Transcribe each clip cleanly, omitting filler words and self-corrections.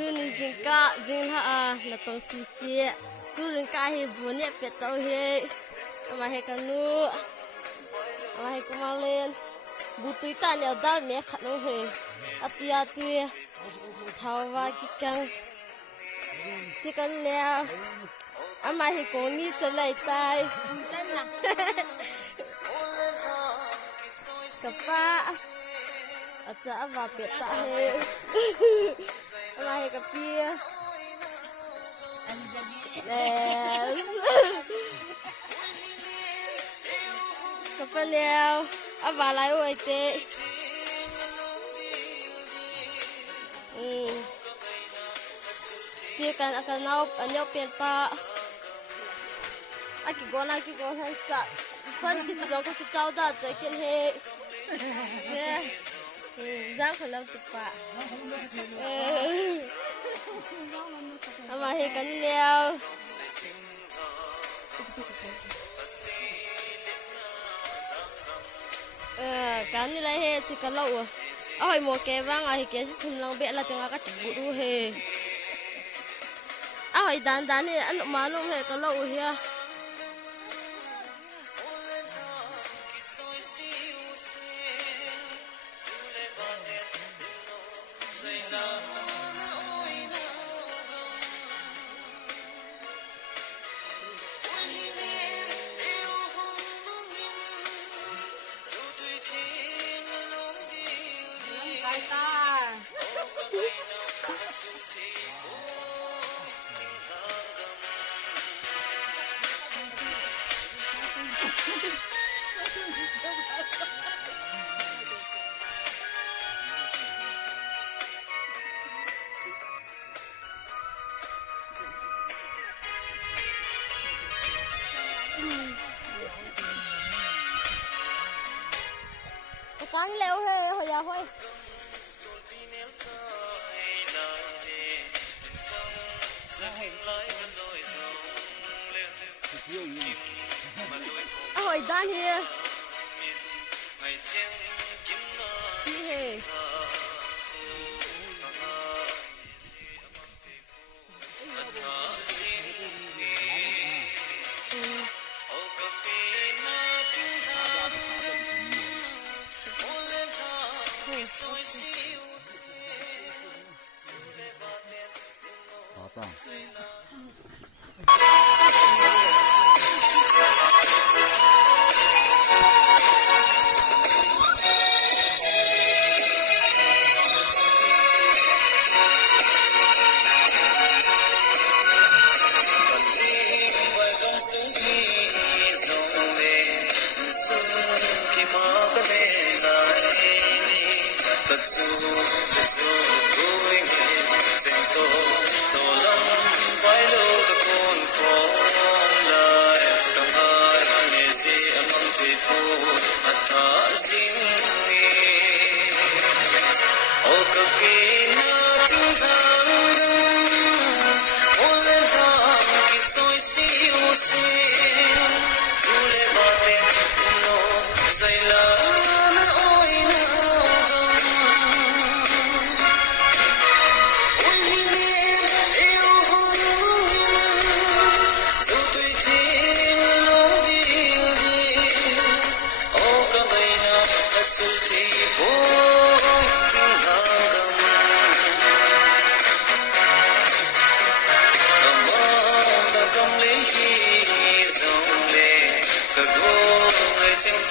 ni jingkah jinglhah na tong sisi tu jingkah hi bunia petau hi ama he kanu ama he kumalen butui ta ne dal me khano he atia tu thawa ki kang chicken le ama he koni selai tai kapa acha ava peta he ama he kapia Kapaneo ava lai oi te kan akan nau anyo pen pa aki gona sa fan ki tu ko tu chau da che ken he ne jang khalau tu pa ama he kan leo kan ni lai he chi kalau oi mo ke wang ai ke chi thum lang be la tenga ka chi bu he oi dan ni an ma lu he kalau he Cắn leo he hồi giờ thôi. Hồi đan he. Chi he.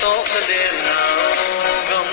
Tốt lên nào gầm